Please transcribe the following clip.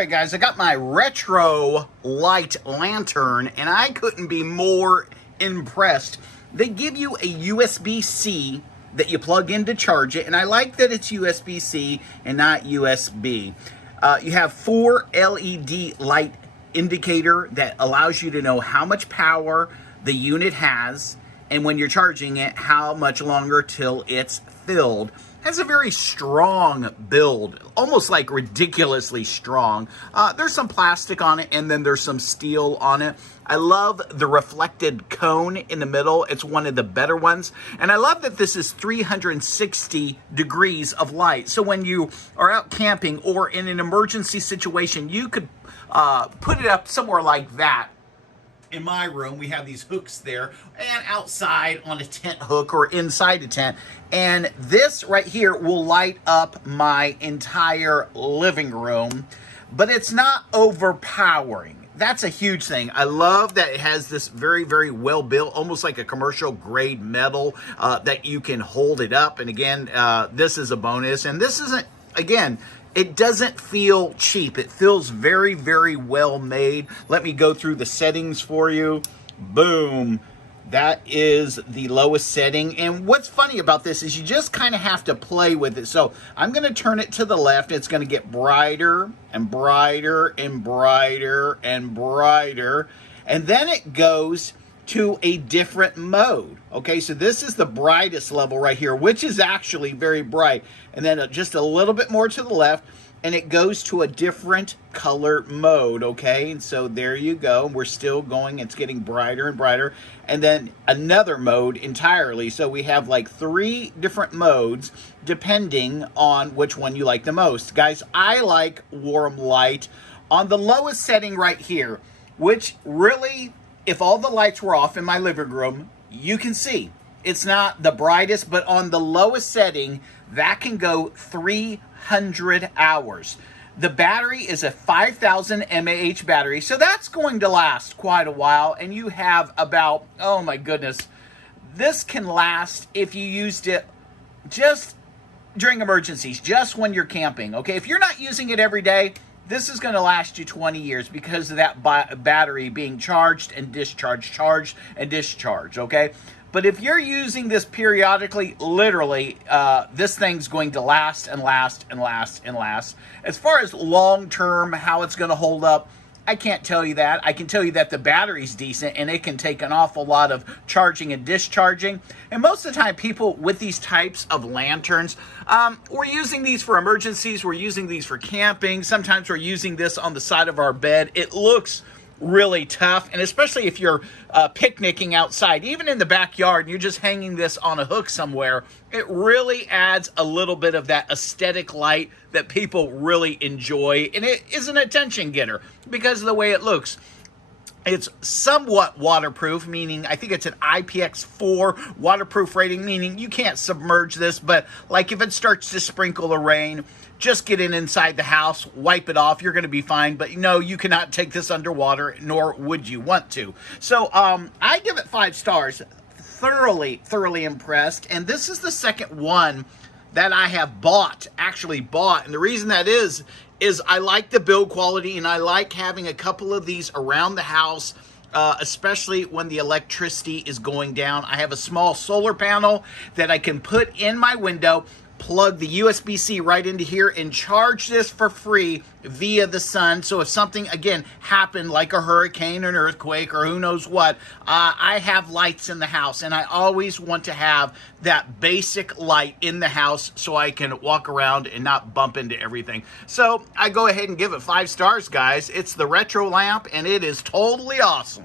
All right, guys, I got my retro light lantern, and I couldn't be more impressed. They give you a USB-C that you plug in to charge it, and I like that it's USB-C and not USB. You have 4 LED light indicator that allows you to know how much power the unit has, and when you're charging it, how much longer till it's filled. Has a very strong build, almost like ridiculously strong. There's some plastic on it, and then there's some steel on it. I love the reflected cone in the middle. It's one of the better ones. And I love that this is 360 degrees of light. So when you are out camping or in an emergency situation, you could put it up somewhere like that. In my room, we have these hooks there, and outside on a tent hook or inside a tent. And this right here will light up my entire living room, but it's not overpowering. That's a huge thing. I love that it has this very, very well built, almost like a commercial grade metal that you can hold it up. And again, this is a bonus. And this isn't, again, it doesn't feel cheap. It feels very, very well made. Let me go through the settings for you. Boom. That is the lowest setting. And what's funny about this is you just kind of have to play with it. So I'm going to turn it to the left. It's going to get brighter and brighter and brighter and brighter. And then it goes to a different mode. Okay, so this is the brightest level right here, which is actually very bright. And then just a little bit more to the left, and it goes to a different color mode, okay? And so there you go. We're still going. It's getting brighter and brighter. And then another mode entirely. So we have like 3 different modes depending on which one you like the most. Guys, I like warm light on the lowest setting right here, which really, if all the lights were off in my living room, you can see it's not the brightest, but on the lowest setting, that can go 300 hours. The battery is a 5,000 mAh battery, so that's going to last quite a while, and you have about, oh my goodness, this can last if you used it just during emergencies, just when you're camping, okay? If you're not using it every day, this is going to last you 20 years because of that battery being charged and discharged, charged and discharged, okay? But if you're using this periodically, literally, this thing's going to last and last and last and last. As far as long-term, how it's going to hold up, I can't tell you that. I can tell you that the battery's decent and it can take an awful lot of charging and discharging. And most of the time, people with these types of lanterns, we're using these for emergencies. We're using these for camping. Sometimes we're using this on the side of our bed. It looks really tough, and especially if you're picnicking outside, even in the backyard, and you're just hanging this on a hook somewhere, it really adds a little bit of that aesthetic light that people really enjoy, and it is an attention getter because of the way it looks. It's somewhat waterproof, meaning I think it's an IPX4 waterproof rating, meaning you can't submerge this, but like if it starts to sprinkle the rain, just get it inside the house, wipe it off, you're going to be fine. But no, you cannot take this underwater, nor would you want to. So I give it 5 stars. Thoroughly impressed. And this is the second one that I have actually bought. And the reason that is I like the build quality, and I like having a couple of these around the house, especially when the electricity is going down. I have a small solar panel that I can put in my window, plug the USB-C right into here, and charge this for free via the sun. So if something, again, happened like a hurricane or an earthquake or who knows what, I have lights in the house, and I always want to have that basic light in the house so I can walk around and not bump into everything. So I go ahead and give it 5 stars, guys. It's the retro lamp, and it is totally awesome.